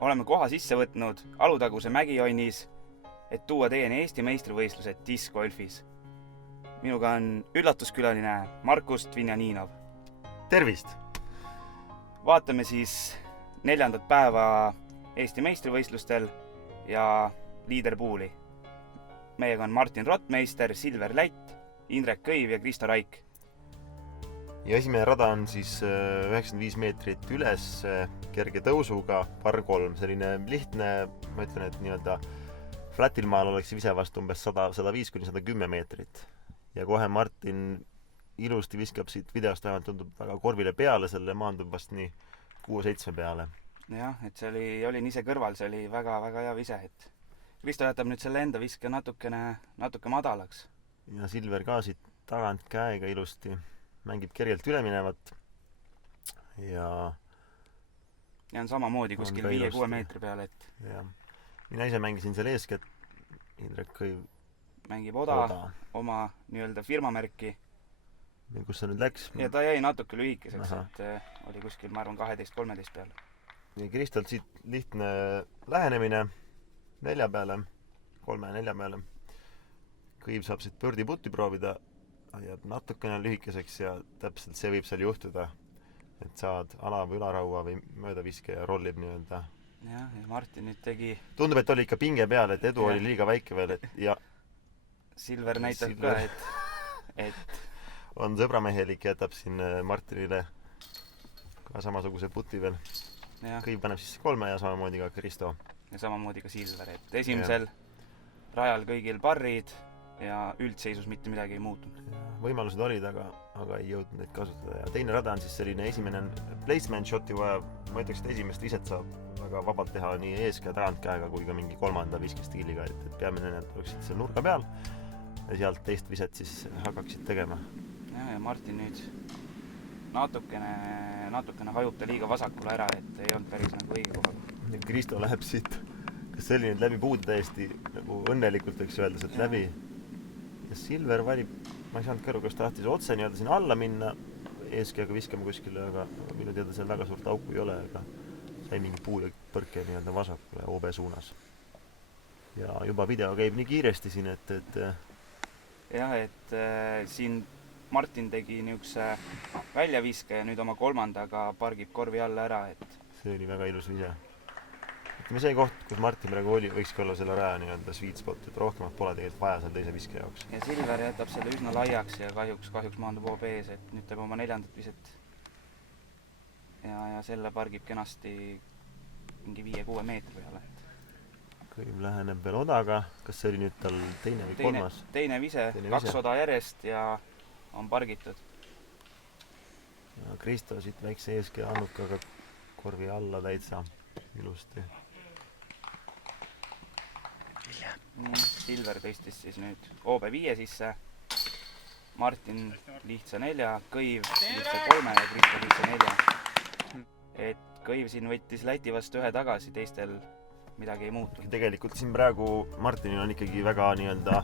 oleme koha sisse võtnud Alutaguse mägijonnis, et tuua teieni Eesti meistrivõistlused discgolfis. Minuga on üllatuskülaline Markus Dvinjaninov. Tervist! Vaatame siis 4. päeva Eesti meistrivõistlustel ja liiderpooli. Meiega on Martin Rottmeister, Silver Lätt, Indrek Kõiv ja Kristo Raik. Ja esimene rada on siis 95 meetrit üles kerge tõusuga, par 3. Selline lihtne, ma ütlen, et nii-öelda flatil maal oleks ise vastu umbes 105-110 meetrit. Ja kohe Martin ilusti viskab siit videost vähemalt tundub väga korvile peale, selle maandub vast nii 6-7 peale. Jah, et see olin ise kõrval, see oli väga-väga hea vise, et Kristo jätab nüüd selle enda viske natuke madalaks. Ja Silver ka siit tagant käega ilusti mängib kergelt üleminevat ja on samamoodi kuskil 5-6 meetri peale, et ja. Mina ise mängisin seal eeskätt, Indrek Kõiv mängib Oda oma nii-öelda firmamärki. Ja kus see nüüd läks? Ja ta jäi natuke lühikeseks, et oli kuskil, ma arvan, 12-13 peale. Ja Kristolt siit lihtne lähenemine 4 peale, 3-4 peale. Kõiv saab siit pördi-putti proovida, jääb natukene lühikeseks ja täpselt see võib seal juhtuda, et saad ala- või ülaraua või möödaviske ja rollib nii-öelda. Ja Martin nüüd tegi... Tundub, et oli ikka pinge peal, et edu oli liiga väike veel, et ja... Silver näitab ka, et... on sõbramehelik, jätab siin Martinile ka samasuguse puti veel. Kõiv paneb siis 3 ja samamoodi ka Kristo. Ja samamoodi ka Silver, et esimesel rajal kõigil parrid ja üldseisus mitte midagi ei muutunud. Võimalused olid, aga ei jõudnud neid kasutada. Ja teine rada on siis selline esimene placement shoti vaja. Ma ütleks, et esimest viset saab väga vabalt teha nii eeskäe tagant käega kui ka mingi 3. viskestiiliga, et peamine need oleksid seal nurga peal ja sealt teist viset siis hakkaksid tegema. Ja Martin nüüd natukene hajub ta liiga vasakule ära, et ei olnud päris nagu õige kohaga. Kristo läheb siit, kas see oli nüüd läbi puude täiesti nagu õnnelikult võiks öelda sealt läbi. Ja Silver valib, ma ei saanud kõru, kas ta tahtis otse nii-öelda sinna alla minna, eeskäega viskama kuskile, aga minu teada seal väga suurt auku ei ole, aga sai mingi puu ja põrke nii-öelda vasakule OB suunas. Ja juba video käib nii kiiresti siin, et... Jah, et siin Martin tegi niisuguse väljaviske ja nüüd oma 3. pargib korvi alla ära, et... See oli väga ilus vise. Ütleme see koht, kus Martin praegu oli, võikski olla selle raja nii-öelda sweet spot, et rohkemat pole tegelikult vaja seal teise viske jaoks. Ja Silver jätab selle üsna laiaks ja kahjuks maandub OB ees, et nüüd teeb oma 4. viset. Ja selle pargib kenasti mingi 5-6 meetri peale. Kõiv läheneb veel Odaga. Kas see oli nüüd tal teine või 3? Teine vise, 2 Oda järjest ja on pargitud. Ja Kristo siit väikse eeske annukaga korvi alla täitsa ilusti. Silver tõstis siis nüüd OB 5 sisse, Martin lihtsa 4, Kõiv lihtsa 3 ja Kristo lihtsa 4. Et Kõiv siin võttis Läti vastu 1 tagasi, teistel midagi ei muutunud. Tegelikult siin praegu Martinil on ikkagi väga nii-öelda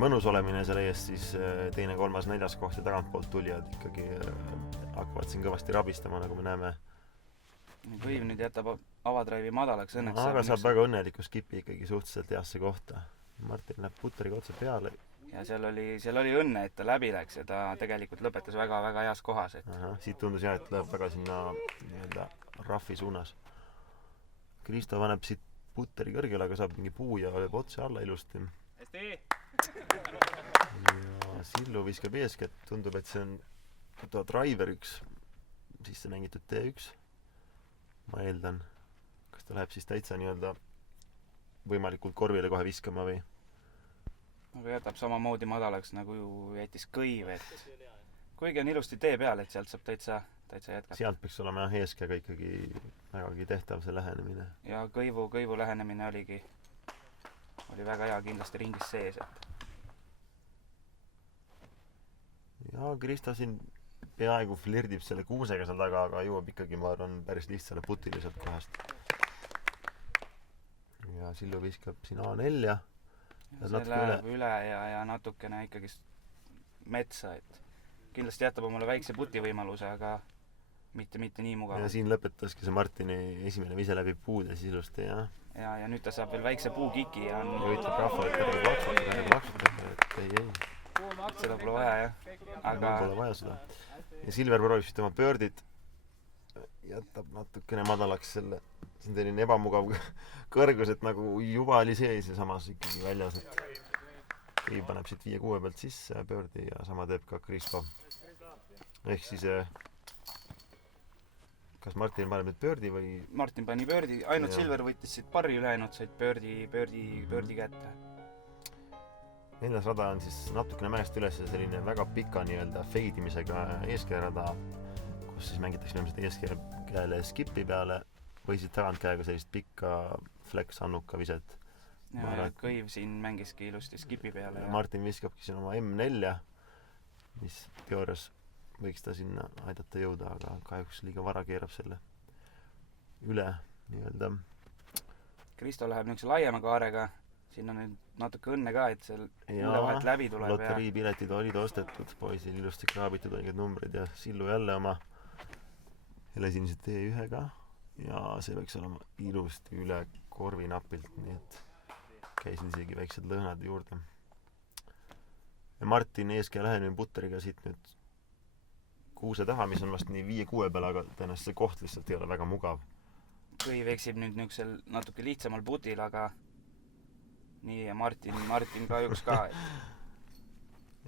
mõnus olemine selle eest, siis 2., 3., 4. koht ja tagantpoolt tulijad ikkagi hakkavad siin kõvasti rabistama, nagu me näeme. Kõiv nüüd jätab avadraivi madalaks õnneks. Aga saab väga õnneliku skipi ikkagi suhteliselt heasse kohta. Martin läheb puteriga otse peale. Ja seal oli õnne, et ta läbi läks ja ta tegelikult lõpetas väga-väga heas kohas. Et... Siit tundus jah, et läheb väga sinna nii-öelda raffi suunas. Kristo vaneb siit puteri kõrgele, aga saab mingi puu ja lööb otse alla ilusti. Ja Sillu viskab eeskätt, tundub, et see on driver 1, sisse mängitud T1. Ma eeldan, kas ta läheb siis täitsa nii-öelda võimalikult korvile kohe viskama või? Aga jätab samamoodi madalaks, nagu jättis Kõiv, et kuigi on ilusti tee peal, et sealt saab täitsa jätkata. Sealt peaks olema eeskäega ikkagi vägagi tehtav see lähenemine. Ja Kõivu lähenemine oli väga hea kindlasti ringis sees. Et... Ja Kristo siin peaaegu flirdib selle kuusega seal taga, aga jõuab ikkagi, ma arvan, päris lihtsale putile sealt kohast. Ja Sillu viskab siin A4 ja see läheb üle ja natukene ikkagi metsa, et kindlasti jätab omale väikse puti võimaluse, aga mitte nii ja mugavalt. siin lõpetaski see Martini esimene vise läbi puude siis ilusti ja Ja nüüd ta saab veel väikse puukiki ja ütleb rahvale, et ärge plaksutage, et ei, seda pole vaja jah. mul pole vaja seda. Ja Silver proovib siis tema pöördit, jätab natukene madalaks selle, see on selline ebamugav kõrgus, et nagu juba oli sees ja samas ikkagi väljas, et Kõiv paneb siit 5-6 pealt sisse pöördi ja sama teeb ka Kristo. Ehk siis kas Martin paneb nüüd pöördi või Martin pani pöördi, ainult Ja. Silver võttis siit parri, ülejäänud said pöördi kätte. 4. rada on siis natukene mäest üles selline väga pika nii-öelda feidimisega eeskäärada, kus siis mängitakse ilmselt eeskäele skipi peale või siis tagantkäega sellist pikka flex annuka viset. Ja Kõiv siin mängiski ilusti skipi peale. Ja Martin viskabki siin oma M4, mis teoorias võiks ta sinna aidata jõuda, aga kahjuks liiga vara keerab selle üle nii-öelda. Kristo läheb niisuguse laiema kaarega. Siin on nüüd natuke õnne ka, et seal uule vahelt läbi tuleb. Loteriipiletid olid ostetud, poisil ilusti kraabitud õiged numbrid ja Sillu jälle oma helesinise T1-ga ja see võiks olema ilusti üle korvi napilt, nii et käisid isegi väiksed lõhnad juurde. Ja Martin eeskäe lähenemine putteriga siit nüüd kuuse taha, mis on vast nii 5-6 peal, aga tõenäoliselt see koht lihtsalt ei ole väga mugav. Kõiv eksib nüüd niisugusel natuke lihtsamal putil, aga nii ja Martin kahjuks ka.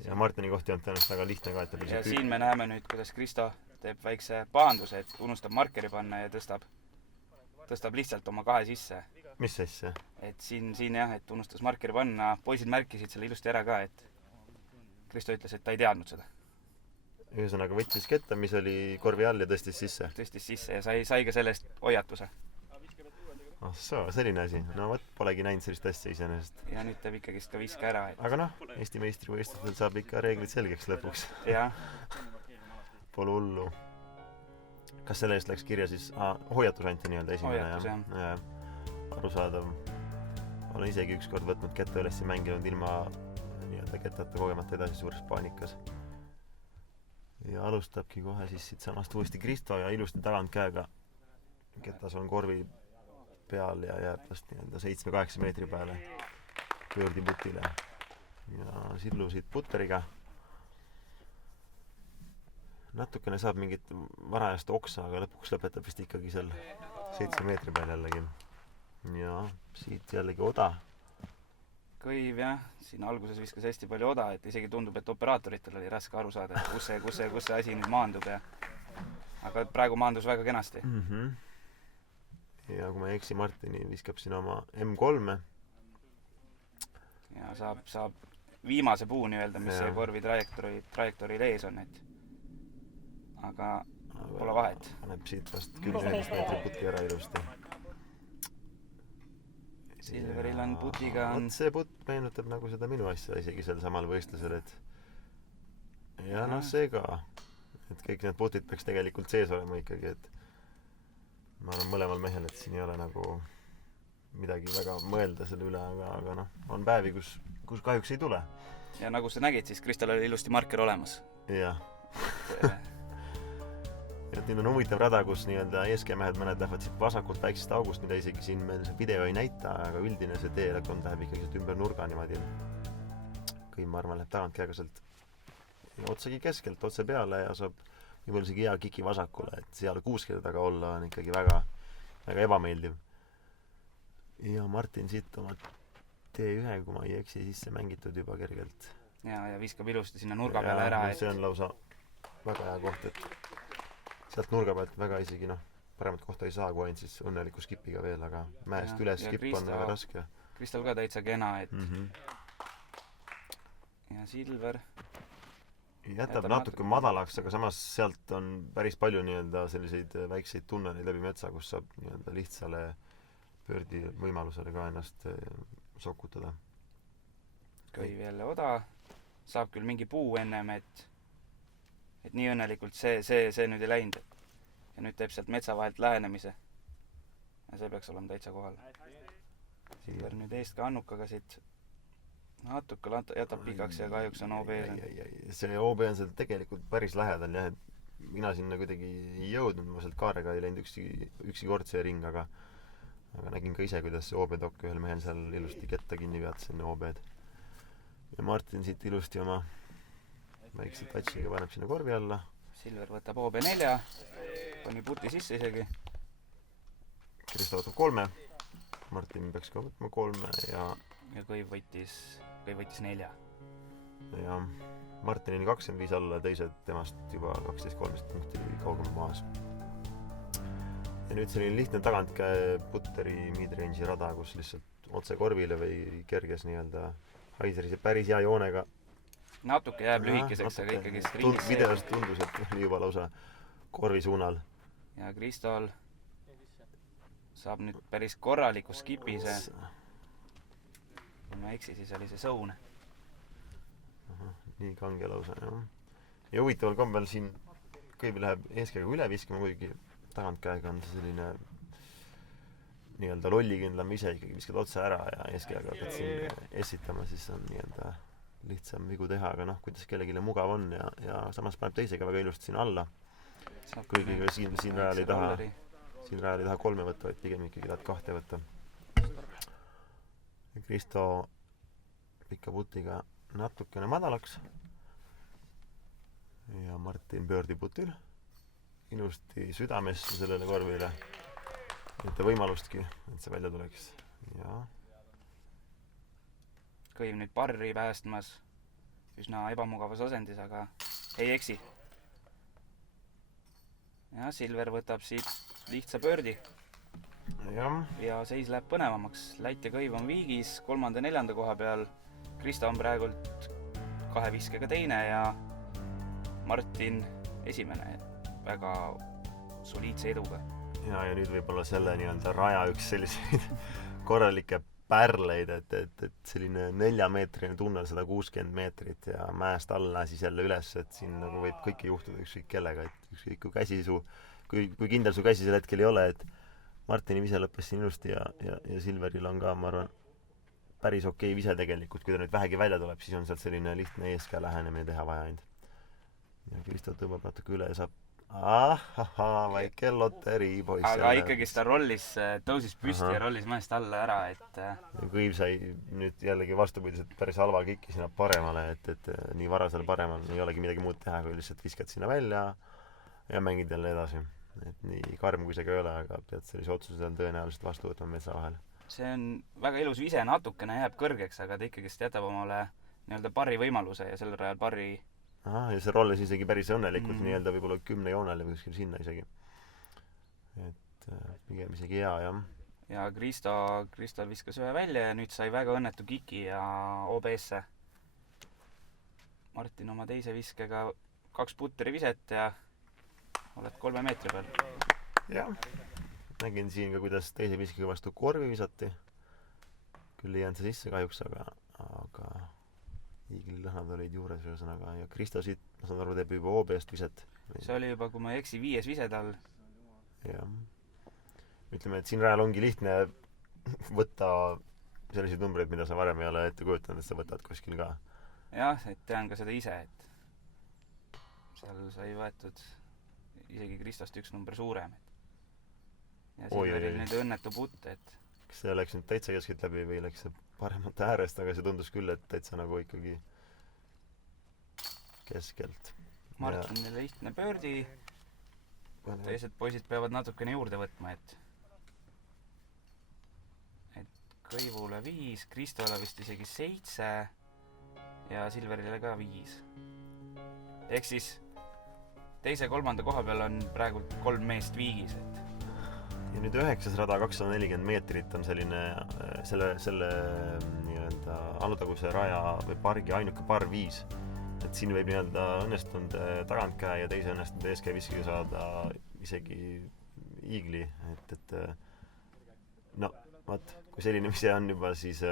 Ja Martini kohti on tõenäoliselt väga lihtne ka, et ta ja siin me näeme nüüd, kuidas Kristo teeb väikse pahanduse, et unustab markeri panna ja tõstab lihtsalt oma 2 sisse. Mis asja? Et siin jah, et unustas markeri panna, poisid märkisid selle ilusti ära ka, et Kristo ütles, et ta ei teadnud seda. Ühesõnaga võttis ketta, mis oli korvi all ja tõstis sisse. Tõstis sisse ja sai ka sellest hoiatuse. Ah soo, selline asi. No võt, polegi näinud sellist asja iseenesest. Ja nüüd teeb ikkagist ka viske ära. Aga noh, Eesti meistrivõistlustel saab ikka reeglid selgeks lõpuks. Jah. Pole hullu. Kas selle eest läks kirja siis hoiatus anti nii-öelda esimene? Hoiatus, jah. Arusaadav. Olen isegi ükskord võtnud ketta üles ja mänginud ilma nii-öelda kettata kogemata edasi suures paanikas. Ja alustabki kohe siis siit samast uuesti Kristo ja ilusti tagant käega. Ketas on korvi peal ja jääb vast nii-öelda 7-8 meetri peale pöördi putile. Ja Sillu siit putteriga. Natukene saab mingit varajast oksa, aga lõpuks lõpetab vist ikkagi seal 7 meetri peal jällegi. Ja siit jällegi oda. Kõiv jah, siin alguses viskas hästi palju oda, et isegi tundub, et operaatoritel oli raske aru saada, et kus see asi nüüd maandub ja aga praegu maandus väga kenasti. Ja kui ma ei eksi, Martini viskab siin oma M3 ja saab viimase puu nii-öelda, mis see korvi trajektooril ees on, et aga pole vahet. Paneb siit vast 10 meetri puti ära ilusti. Silveril on putiga on... See put meenutab nagu seda minu asja isegi sel samal võistlusel, et ja noh, see ka, et kõik need putid peaks tegelikult sees olema ikkagi, et ma olen mõlemal mehel, et siin ei ole nagu midagi väga mõelda selle üle, aga noh, on päevi, kus kahjuks ei tule. Ja nagu sa nägid, siis Kristal oli ilusti marker olemas. Jah. Et nüüd on huvitav rada, kus nii-öelda eeskäemehed mõned lähevad siit vasakult väiksest august, mida isegi siin meil see video ei näita, aga üldine see teelekond läheb ikkagi ümber nurga niimoodi. Kõiv, ma arvan, läheb tagant käega sealt otsagi keskelt, otse peale ja saab võib-olla isegi hea kiki vasakule, et seal kuuskede taga olla on ikkagi väga, väga ebameeldiv. Ja Martin siit oma T1, kui ma ei eksi, sisse mängitud juba kergelt. Ja viskab ilusti sinna nurga peale ära. See on lausa väga hea koht, et sealt nurga pealt väga isegi paremat kohta ei saa, kui ainult siis õnneliku skipiga veel, aga mäest üles skip on väga raske. Kristal ka täitsa kena, et ja Silver jätab natuke madalaks, aga samas sealt on päris palju nii-öelda selliseid väikseid tunneleid läbi metsa, kus saab nii-öelda lihtsale pöördi võimalusele ka ennast sokutada. Kõiv jälle oda, saab küll mingi puu ennem, et nii õnnelikult see nüüd ei läinud. Ja nüüd teeb sealt metsa vahelt lähenemise. Ja see peaks olema täitsa kohal. Silver nüüd eest ka annukaga siit natuke jätab pikaks ja kahjuks on OB. See OB on seal tegelikult päris lähedal jah, et mina sinna kuidagi ei jõudnud, ma sealt kaarega ei läinud üksi kord see ring, aga nägin ka ise, kuidas see OB-dokk ühel mehel seal ilusti ketta kinni peatas enne OB-d. ja Martin siit ilusti oma väikse touchiga paneb sinna korvi alla. Silver võtab OB4, pani puti sisse isegi. Kristo võtab 3, Martin peaks ka võtma 3 ja Kõiv võttis 4. ja Martinini 25 alla, teised temast juba 12-13 punkti kaugemal maas. Ja nüüd selline lihtne tagantkäe putteri mid-range'i rada, kus lihtsalt otse korvile või kerges nii-öelda Heiserise päris hea joonega. Natuke jääb lühikeseks, aga ikkagi ringis videost tundus, et oli juba lausa korvi suunal. Ja Kristol saab nüüd päris korraliku skipise. Kui ma eksi, siis oli see sõune. Nii kange lausa, jah. Ja huvitaval kombel siin kõibi läheb eeskäega üle viskama, kuigi tagantkäega on see selline nii-öelda lollikindlam ise, ikkagi viskad otse ära ja eeskäega hakkad siin essitama, siis on nii-öelda lihtsam vigu teha, aga noh, kuidas kellegile mugav on ja samas paneb teisega väga ilusti siin alla. Kuigi siin rajal ei taha 3 võtta, vaid pigem ikkagi tahad 2 võtta. Ja Kristo pika putiga natukene madalaks ja Martin pöördi putil ilusti südamesse sellele korvile, mitte võimalustki, et see välja tuleks. Ja Kõiv nüüd parri päästmas üsna ebamugavas asendis, aga ei eksi. Ja Silver võtab siit lihtsa pöördi ja seis läheb põnevamaks. Lätt ja Kõiv on viigis 3. ja 4. koha peal. Kristo on praegult 2 viskega teine ja Martin esimene väga soliidse eduga. Ja nüüd võib-olla selle nii-öelda raja üks selliseid korralikke pärleid, et selline 4-meetrine tunnel 160 meetrit ja mäest alla siis jälle üles, et siin nagu võib kõike juhtuda ükskõik kellega, et ükskõik kui käsi kui kindel su käsi sel hetkel ei ole, et Martini vise lõppes siin ilusti ja Silveril on ka, ma arvan, päris okei vise tegelikult, kui ta nüüd vähegi välja tuleb, siis on sealt selline lihtne eeskäe lähenemine teha vaja ainult. Ja Kristo tõmbab natuke üle ja saab väike loterii poiss. Aga ikkagi ta tõusis püsti ja rollis mäest alla ära, et Kõiv sai nüüd jällegi vastupidiselt päris halva kiki sinna paremale, et nii varasel paremal ei olegi midagi muud teha, kui lihtsalt viskad sinna välja ja mängid jälle edasi. Et nii karm kui see ka ei ole, aga pead sellise otsuse seal tõenäoliselt vastu võtma metsa vahel. See on väga ilus vise, natukene jääb kõrgeks, aga ta ikkagi jätab omale nii-öelda parri võimaluse ja sellel rajal parri. Ja see rollis isegi päris õnnelikult nii-öelda võib-olla 10 joonele või kuskil sinna isegi. Et pigem isegi hea, jah. Ja Kristo viskas ühe välja ja nüüd sai väga õnnetu kiki ja OB-sse. Martin oma teise viskega 2 putteri viset ja oled 3 meetri peal. Jah. Nägin siin ka, kuidas teise viskega vastu korvi visati. Küll ei jäänud see sisse kahjuks, aga iiglilõhnad olid juures ühesõnaga. Ja Kristo siit, ma saan aru, teeb juba OB-st viset. See oli juba, kui ma ei eksi, 5 vise tal. Jah. Ütleme, et siin rajal ongi lihtne võtta selliseid numbreid, mida sa varem ei ole ette kujutanud, et sa võtad kuskil ka. Jah, et tean ka seda ise, et seal sai võetud isegi Kristost 1 number suurem. Ja Silveril nüüd õnnetu putt, et kas see läks nüüd täitsa keskilt läbi või läks see paremate äärest, aga see tundus küll, et täitsa nagu ikkagi keskelt. Martinile lihtne pöördi. Teised poisid peavad natukene juurde võtma, et Kõivule 5, Kristole vist isegi 7 ja Silverile ka 5. Ehk siis teise ja 3. koha peal on praegu 3 meest viigis, et ja nüüd 9. rada 240 meetrit on selline selle nii-öelda Alutaguse raja või pargi ainuke par 5. Et siin võib nii-öelda õnnestunud tagantkäe ja teise õnnestunud eeskäe viskiga saada isegi iigli, et no, vaat, kui selline vise on juba, siis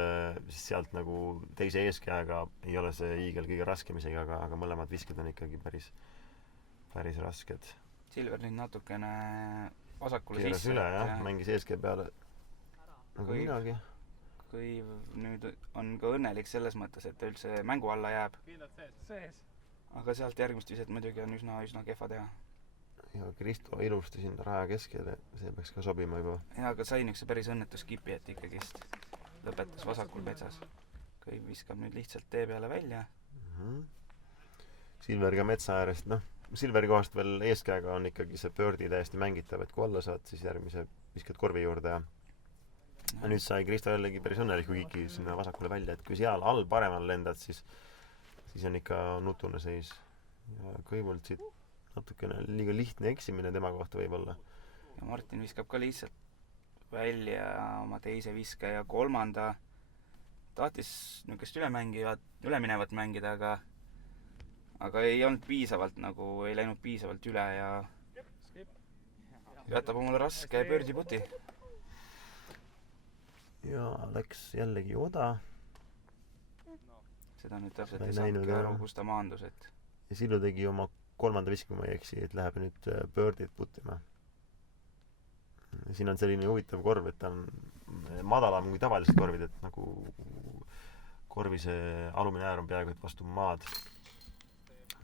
sealt nagu teise eeskäega ei ole see iigel kõige raskem isegi, aga mõlemad visked on ikkagi päris rasked. Silver nüüd natukene vasakule keeras sisse. Üle, jah, mängis eeskäe peale nagu minagi. Kõiv nüüd on ka õnnelik selles mõttes, et ta üldse mängu alla jääb. Aga sealt järgmist viset muidugi on üsna kehva teha. ja Kristo ilusti sinna raja keskele, see peaks ka sobima juba. ja aga sai niisuguse päris õnnetu skipi, et ikkagist lõpetas vasakul metsas. Kõiv viskab nüüd lihtsalt tee peale välja. Silver ka metsa äärest, noh, Silveri kohast veel eeskäega on ikkagi see birdie täiesti mängitav, et kui alla saad, siis järgmise viskad korvi juurde ja nüüd sai Kristo jällegi päris õnnelik, kui keegi sinna vasakule välja, et kui seal all paremal lendad, siis on ikka nutune seis. Ja Kõivult siit natukene liiga lihtne eksimine tema kohta võib-olla. Ja Martin viskab ka lihtsalt välja oma teise viske ja kolmanda. Tahtis niisugust üleminevat mängida, aga ei olnud piisavalt, nagu ei läinud piisavalt üle ja jätab omale raske birdie puti. Ja läks jällegi oda. Seda nüüd täpselt ei saanudki aru, kus ta maandus, et... Ja Sillu tegi oma kolmanda viskuma ei eksi, et läheb nüüd birdie't putima. Siin on selline huvitav korv, et ta on madalam kui tavalised korvid, et nagu korvi see alumine äär on peaaegu et vastu maad.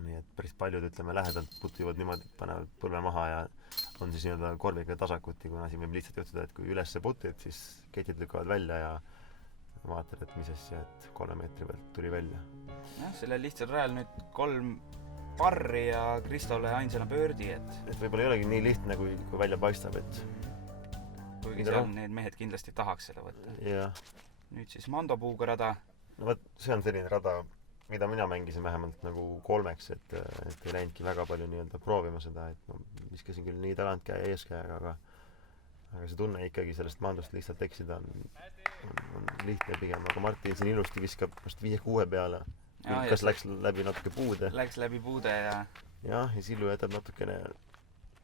Nii et päris paljud, ütleme, lähedalt putivad niimoodi, et panevad põlve maha ja on siis nii-öelda korviga tasakuti, kuna siin võib lihtsalt juhtuda, et kui üles putid, siis ketid lükkavad välja ja vaatad, et mis asja, et 3 meetri pealt tuli välja. Jah, sellel lihtsal rajal nüüd 3 parri ja Kristole ainsana birdie, et võib-olla ei olegi nii lihtne, kui välja paistab, et kuigi seal need mehed kindlasti tahaks seda võtta. Jah. Nüüd siis Mandopuuga rada. No võt, see on selline rada, mida mina mängisin vähemalt nagu 3-ks, et ei läinudki väga palju nii-öelda proovima seda, et ma viskasin küll nii talantkäe ja eeskäega, aga see tunne ikkagi sellest Mandost lihtsalt eksida on lihtne pigem, aga Martin siin ilusti viskab vast 5-6 peale. Kas läks läbi natuke puude? Läks läbi puude ja... Jah, ja Sillu jätab natukene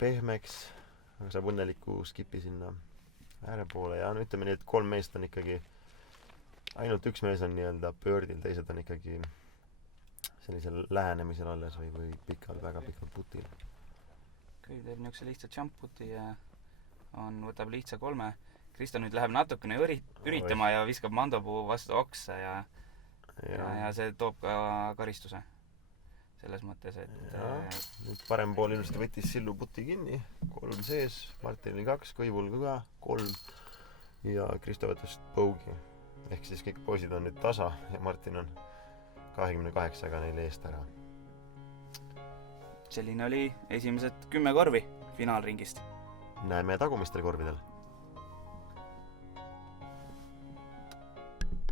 pehmeks, aga saab õnneliku skipi sinna ääre poole ja no ütleme nii, et 3 meest on ikkagi ainult üks mees on nii-öelda birdil, teised on ikkagi sellisel lähenemisel alles või väga pikal putil. Kõiv teeb niisuguse lihtsa jump puti ja võtab lihtsa 3. Kristo nüüd läheb natukene üritama ja viskab Mandopuu vastu oksa ja see toob ka karistuse. Selles mõttes, et... Nüüd parem pool ilusti võttis Sillu puti kinni, 3 sees, Martinil 2, Kõivul ka 3 ja Kristo võtas bogey. Ehk siis kõik poisid on nüüd tasa ja Martin on 28-ga neil eest ära. Selline oli esimesed 10 korvi finaalringist. Näeme tagumistel korvidel.